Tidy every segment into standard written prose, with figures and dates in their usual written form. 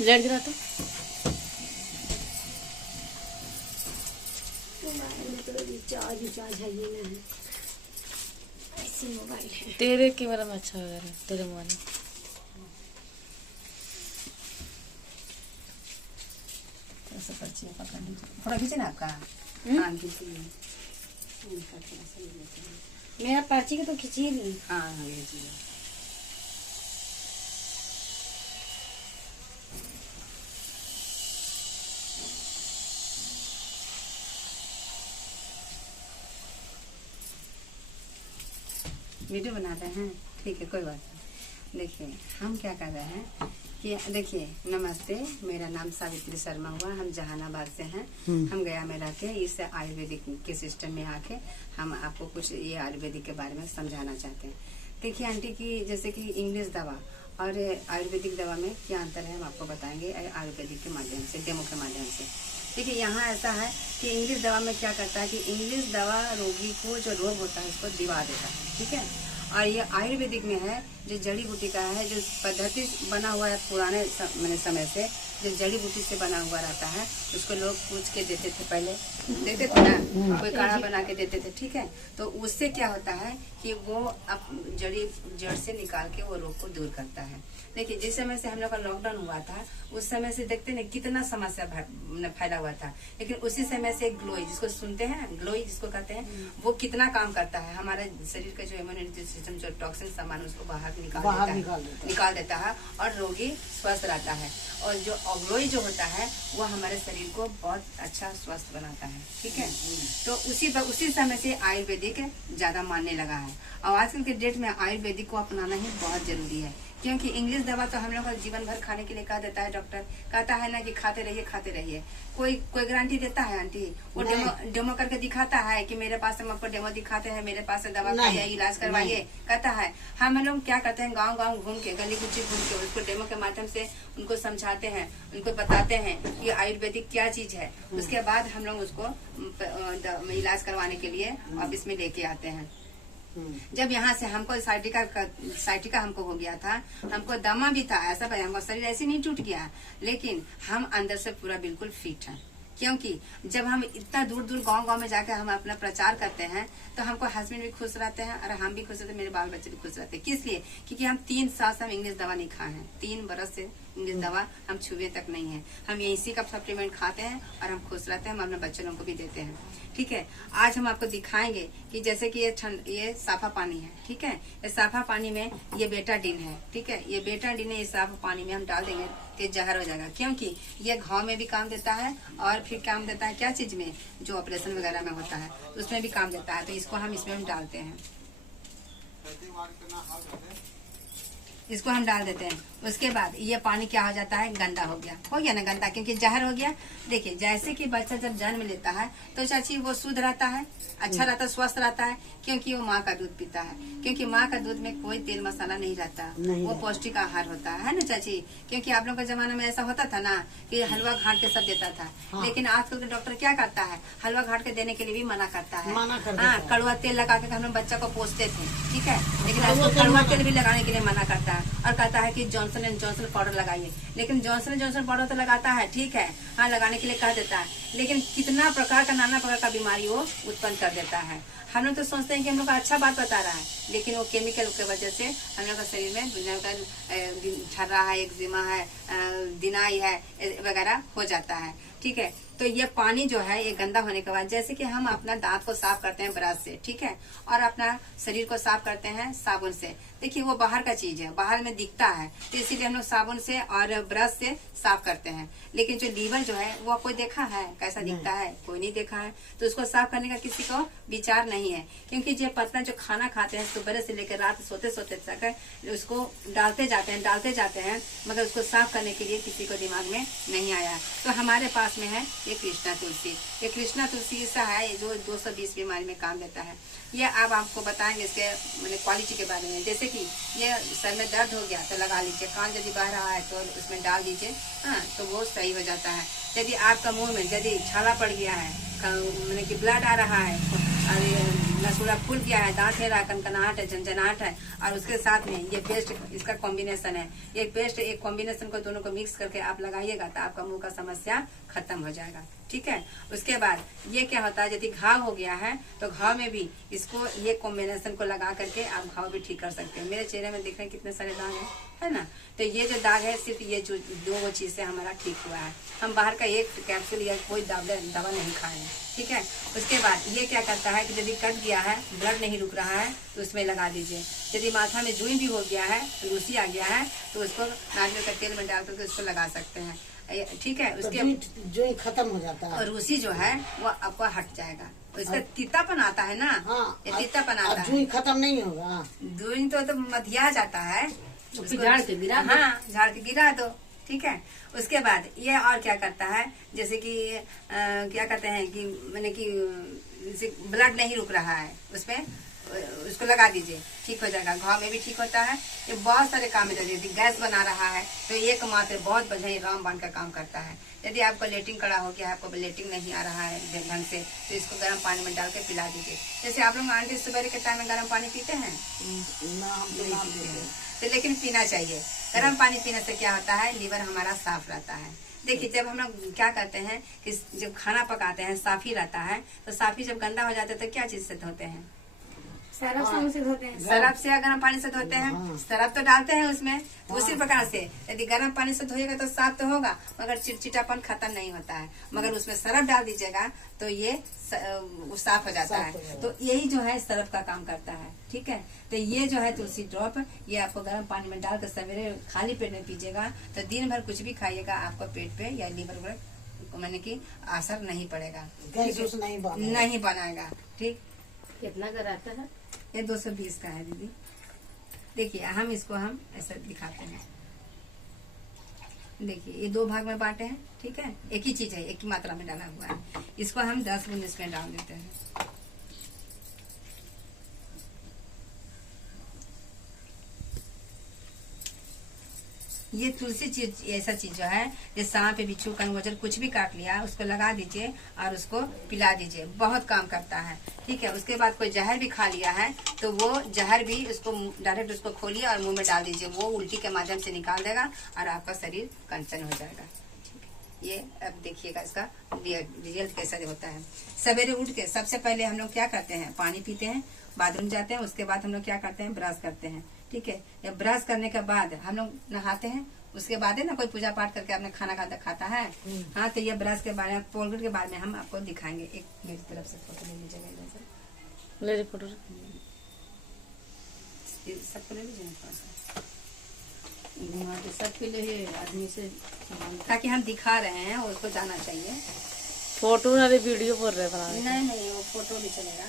Light गिरा तो recharge है ये नहीं, ऐसी मोबाइल है। तेरे कैमरा में अच्छा होगा तेरे मोबाइल में। ऐसे पर्ची पकड़ लीजिए, थोड़ा खींचे ना आपका। हाँ खींचिए, मेरा पर्ची का तो खींचिए नहीं। हाँ हाँ खींचिए। वीडियो बना रहे हैं, ठीक है कोई बात नहीं। देखिए हम क्या कर रहे हैं कि देखिए, नमस्ते, मेरा नाम सावित्री शर्मा हुआ, हम जहानाबाद से हैं। हम गया में रहते हैं, इस आयुर्वेदिक के सिस्टम में आके हम आपको कुछ ये आयुर्वेदिक के बारे में समझाना चाहते हैं। देखिए आंटी की जैसे कि इंग्लिश दवा और आयुर्वेदिक दवा में क्या अंतर है हम आपको बताएंगे आयुर्वेदिक के माध्यम से, डेमो के माध्यम से। देखिए यहाँ ऐसा है कि इंग्लिश दवा में क्या करता है कि इंग्लिश दवा रोगी को जो रोग होता है उसको दिवा देता है, ठीक है। और ये आयुर्वेदिक में है जो जड़ी बूटी का है, जो पद्धति बना हुआ है पुराने समय से, जो जड़ी बूटी से बना हुआ रहता है, उसको लोग पूछ के देते थे, पहले देते थे ना, कोई काढ़ा बना के देते थे, ठीक है। तो उससे क्या होता है कि वो अब जड़ से निकाल के वो रोग को दूर करता है। देखिए जिस समय से हम लोग का लॉकडाउन हुआ था उस समय से देखते ना कितना समस्या फैला हुआ था, लेकिन उसी समय से ग्लोई जिसको सुनते हैं, ग्लोई जिसको कहते हैं, वो कितना काम करता है हमारे शरीर का जो इम्यूनिटी सिस्टम, जो टॉक्सिन सामान उसको बाहर निकाल देता है और रोगी स्वस्थ रहता है। और जो ग्लोई जो होता है वो हमारे शरीर को बहुत अच्छा स्वस्थ बनाता है, ठीक है। तो उसी समय से आयुर्वेदिक ज्यादा मानने लगा है और आजकल के डेट में आयुर्वेदिक को अपनाना ही बहुत जरूरी है, क्योंकि इंग्लिश दवा तो हम लोग को जीवन भर खाने के लिए कहा देता है, डॉक्टर कहता है ना कि खाते रहिए। कोई गारंटी देता है आंटी? वो डेमो करके दिखाता है कि मेरे पास हम आपको डेमो दिखाते हैं, मेरे पास से दवा खाइए, इलाज करवाइए, कहता है। हम लोग क्या करते हैं, गांव घूम के, गली कुची घूम के उसको डेमो के माध्यम से उनको समझाते हैं, उनको बताते हैं कि आयुर्वेदिक क्या चीज है। उसके बाद हम लोग उसको इलाज करवाने के लिए ऑफिस में लेके आते हैं। जब यहाँ से हमको साइटिका हमको हो गया था, हमको दमा भी था, ऐसा भाई हमको शरीर ऐसे नहीं टूट गया, लेकिन हम अंदर से पूरा बिल्कुल फिट हैं। क्योंकि जब हम इतना दूर गांव में जाकर हम अपना प्रचार करते हैं तो हमको हस्बैंड भी खुश रहते हैं और हम भी खुश रहते हैं, मेरे बाल बच्चे भी खुश रहते हैं। किस लिए? क्योंकि हम 3 साल से हम इंग्लिश दवा नहीं खाए हैं, 3 बरस से इंग्लिश दवा हम छुए तक नहीं है। हम इसी का सप्लीमेंट खाते हैं और हम खुश रहते हैं, हम अपने बच्चों को भी देते हैं, ठीक है। आज हम आपको दिखाएंगे कि जैसे कि ये साफा पानी है, ठीक है। ये साफा पानी में ये बेटाडीन है, ठीक है। ये बेटाडीन है, ये साफा पानी में हम डाल देंगे तो जहर हो जाएगा, क्योंकि ये घाव में भी काम देता है और फिर काम देता है क्या चीज में, जो ऑपरेशन वगैरह में होता है तो उसमें भी काम देता है। तो इसको हम इसमें हम डालते हैं, इसको हम डाल देते हैं। उसके बाद ये पानी क्या हो जाता है, गंदा हो गया ना, गंदा, क्योंकि जहर हो गया। देखिए जैसे कि बच्चा जब जन्म लेता है तो चाची वो शुद्ध रहता है, अच्छा रहता है, स्वस्थ रहता है, क्योंकि वो माँ का दूध पीता है, क्योंकि माँ का दूध में कोई तेल मसाला नहीं रहता, वो पौष्टिक आहार होता है ना चाची। क्योंकि आप लोग के जमाने में ऐसा होता था ना कि हलवा घाट के सब देता था, लेकिन आजकल के डॉक्टर क्या करता है, हलवा घाट के देने के लिए भी मना करता है। हाँ, कड़वा तेल लगा के हम लोग बच्चा को पोसते थे, ठीक है, लेकिन आजकल कड़वा तेल भी लगाने के लिए मना करता है और कहता है कि जॉनसन एंड जॉनसन पाउडर लगाइए। लेकिन जॉनसन एंड जॉनसन पाउडर तो लगाता है, ठीक है, हाँ लगाने के लिए कह देता है, लेकिन कितना प्रकार का, नाना प्रकार का बीमारी वो उत्पन्न कर देता है। हम लोग तो सोचते हैं कि हम लोग का अच्छा बात बता रहा है, लेकिन वो केमिकल की वजह से हम लोग का शरीर में दुनिया का ठर्रा है, एक्जिमा है, दिनाई है वगैरह हो जाता है, ठीक है। तो ये पानी जो है ये गंदा होने के बाद, जैसे कि हम अपना दांत को साफ करते हैं ब्रश से, ठीक है, और अपना शरीर को साफ करते हैं साबुन से। देखिए वो बाहर का चीज है, बाहर में दिखता है, तो इसीलिए हम लोग साबुन से और ब्रश से साफ करते हैं। लेकिन जो लीवर जो है वो कोई देखा है कैसा दिखता है, कोई नहीं देखा है, तो उसको साफ करने का किसी को विचार नहीं है। क्योंकि जो पतला जो खाना खाते हैं सुबह से लेकर रात सोते तक उसको डालते जाते हैं, मगर उसको साफ करने के लिए किसी को दिमाग में नहीं आया। तो हमारे पास में है ये कृष्णा तुलसी। ये कृष्णा तुलसी ऐसा है जो 220 बीमारी में काम देता है। ये अब आपको बताएंगे इसके मतलब क्वालिटी के बारे में। जैसे कि ये सर में दर्द हो गया तो लगा लीजिए, कान यदि बह रहा है तो उसमें डाल दीजिए, हाँ, तो वो सही हो जाता है। यदि आपका मुंह में यदि छाला पड़ गया है, मतलब कि ब्लड आ रहा है और नसूड़ा फूल गया है, दांत हेरा, कनकनाहट है, झंझनाहट है, और उसके साथ में ये पेस्ट इसका कॉम्बिनेशन है। ये पेस्ट एक कॉम्बिनेशन को दोनों को मिक्स करके आप लगाइएगा तो आपका मुंह का समस्या खत्म हो जाएगा। ठीक है। उसके बाद ये क्या होता है, यदि घाव हो गया है तो घाव में भी इसको ये कॉम्बिनेशन को लगा करके आप घाव भी ठीक कर सकते हैं। मेरे चेहरे में देख रहे हैं कितने सारे दाग है ना। तो ये जो दाग है सिर्फ ये जो दो चीज से हमारा ठीक हुआ है। हम बाहर का एक कैप्सूल या कोई दवा नहीं खाए हैं। ठीक है। उसके बाद ये क्या करता है कि यदि कट गया है, ब्लड नहीं रुक रहा है तो उसमें लगा दीजिए। यदि माथा में जुई भी हो गया है, रूसी आ गया है तो उसको नारियल का तेल में डाल करके उसको लगा सकते हैं। ठीक है। उसके जो खत्म हो जाता है और रूसी जो है वो आपको हट जाएगा। इसका तीतापन आता है ना। हाँ, ये तीतापन आता है। जुई खत्म नहीं होगा, जुई तो मधिया जाता है, झाड़ के गिरा दो। हाँ, झाड़ के गिरा दो। ठीक है। उसके बाद ये और क्या करता है, जैसे कि क्या कहते हैं कि मैंने कि ब्लड नहीं रुक रहा है उसमें, उसको लगा दीजिए, ठीक हो जाएगा। घाव में भी ठीक होता है। ये बहुत सारे काम में यदि गैस बना रहा है तो एक मात्र बहुत बढ़िया रामबाण का काम करता है। यदि आपको लेटिंग कड़ा हो गया है, आपको लेटिंग नहीं आ रहा है ढंग से, तो इसको गर्म पानी में डाल के पिला दीजिए। जैसे आप लोग आंटी सुबह के टाइम में गर्म पानी पीते हैं तो लेकिन पीना चाहिए। गर्म पानी पीने से क्या होता है, लीवर हमारा साफ रहता है। देखिए जब हम लोग क्या करते हैं कि जब खाना पकाते हैं साफ ही रहता है, तो साफ ही जब गंदा हो जाता है तो क्या चीज से धोते हैं, सरफ से धोते हैं। सरफ से या गर्म पानी से धोते हैं। सरफ तो डालते हैं उसमें, तो उसी प्रकार से यदि गर्म पानी से धोएगा तो साफ तो होगा मगर चिटचिटापन खत्म नहीं होता है। मगर उसमें सरफ डाल दीजिएगा तो ये साफ हो जाता है। तो यही जो है सरफ का काम करता है। ठीक है। तो ये जो है तुलसी ड्रॉप, ये आपको गर्म पानी में डालकर सवेरे खाली पेट में पीजिएगा तो दिन भर कुछ भी खाइएगा आपको पेट पे या लीवर पर मैंने की असर नहीं पड़ेगा, नहीं बनाएगा। ठीक। कितना का रहता है? ये 220 का है दीदी। देखिए हम इसको हम ऐसा दिखाते हैं। देखिए ये 2 भाग में बांटे हैं। ठीक है। एक ही चीज है, एक ही मात्रा में डाला हुआ है। इसको हम 10 बूंद इसमें डाल देते हैं। ये तुलसी चीज ऐसा चीज जो है, ये सांप बिच्छू कनगोजर कुछ भी काट लिया उसको लगा दीजिए और उसको पिला दीजिए, बहुत काम करता है। ठीक है। उसके बाद कोई जहर भी खा लिया है तो वो जहर भी उसको डायरेक्ट उसको खोलिए और मुंह में डाल दीजिए, वो उल्टी के माध्यम से निकाल देगा और आपका शरीर कंचन हो जाएगा। ये अब देखिएगा इसका रिजल्ट कैसा होता है। सवेरे उठ के सबसे पहले हम लोग क्या करते हैं, पानी पीते हैं, बाथरूम जाते हैं, उसके बाद हम लोग क्या करते हैं, ब्रश करते हैं। ठीक है। जब ब्रश करने के बाद हम लोग नहाते हैं, उसके बाद है ना कोई पूजा पाठ करके अपने खाना खाता है। हाँ, तो ये ब्रश के बारे में पोलगेट के बारे में हम आपको दिखाएंगे। एक मेरी तरफ से फोटो ले लीजिएगा, ले फोटो सबको ले लीजिए थोड़ा सा, सबके लिए आदमी से, ताकि हम दिखा रहे हैं उसको जाना चाहिए। फोटो वाले वीडियो बोल रहे बना। नहीं वो फोटो भी चलेगा।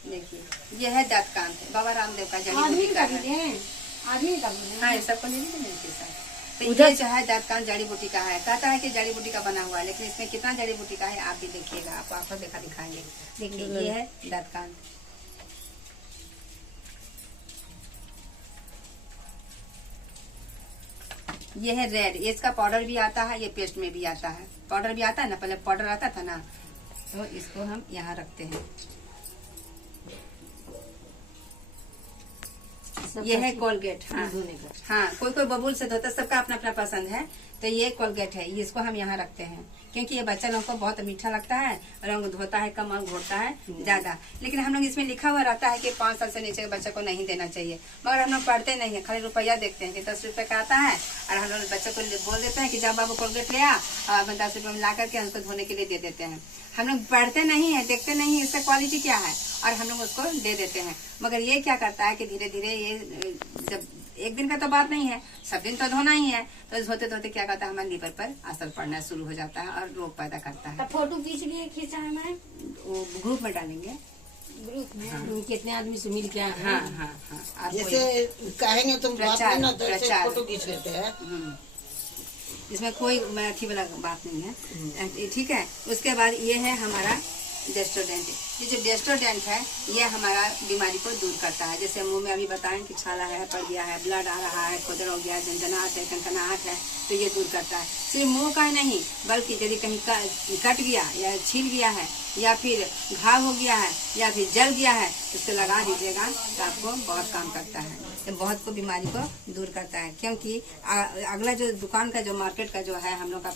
देखिए ये है दत्तकांत, बाबा रामदेव का जड़ी बूटी का है। हाँ, सबको ले लीजिए मेरे साथ। तो ये जो है दत्तकांत जड़ी बूटी का है। कहता है कि जड़ी बूटी का बना हुआ है, लेकिन इसमें कितना जड़ी बूटी का है आप भी देखिएगा, आपको आंखों देखा दिखाएंगे। देखिए ये है दत्तकांत। ये है रेड, इसका पाउडर भी आता है, ये पेस्ट में भी आता है। पाउडर भी आता है ना, पहले पाउडर आता था ना, तो इसको हम यहाँ रखते हैं। ये है कोलगेट। हाँ, कोई बबूल से धोता, सबका अपना अपना पसंद है। तो ये कोलगेट है, ये इसको हम यहाँ रखते हैं क्योंकि ये बच्चा लोग को बहुत मीठा लगता है, रंग धोता है कम और घोटता है ज्यादा। लेकिन हम लोग इसमें लिखा हुआ रहता है कि 5 साल से नीचे के बच्चे को नहीं देना चाहिए, मगर हम लोग पढ़ते नहीं है, खाली रुपया देखते हैं कि 10 रुपए का आता है और हम लोग बच्चे को बोल देते हैं कि जब बाबू कोलगेट ले आ, और 10 रुपए में ला करके हमको धोने के लिए दे देते हैं। हम लोग पढ़ते नहीं है, देखते नहीं है इसका क्वालिटी क्या है, और हम लोग उसको दे देते हैं। मगर ये क्या करता है कि धीरे धीरे ये जब एक दिन का तो बात नहीं है, सब दिन तो धोना ही है, तो धोते धोते क्या करता है हमारे लीवर पर असर पड़ना शुरू हो जाता है और रोग पैदा करता है। फोटो खींचा है मैं, वो ग्रुप में डालेंगे, ग्रुप में। हाँ। कितने आदमी से मिल के आए? हाँ हाँ हाँ। जैसे कहेंगे तुम फोटो खींच लेते हैं, इसमें कोई मैथी वाला बात नहीं है। ठीक है। उसके बाद ये है हमारा डेस्टोडेंट। ये जो डेस्टोडेंट है ये हमारा बीमारी को दूर करता है। जैसे मुंह में अभी बताएं कि छाला है, पड़ गया है, ब्लड आ रहा है, खुजर हो गया है, झंझनाहट है, कनकनाहट है, तो ये दूर करता है। सिर्फ मुंह का ही नहीं बल्कि यदि कहीं कट गया या छील गया है या फिर घाव हो गया है या फिर जल गया है तो उसको लगा दीजिएगा तो आपको बहुत काम करता है। तो बहुत को बीमारी को दूर करता है। क्योंकि अगला जो दुकान का जो मार्केट का जो है हम लोग का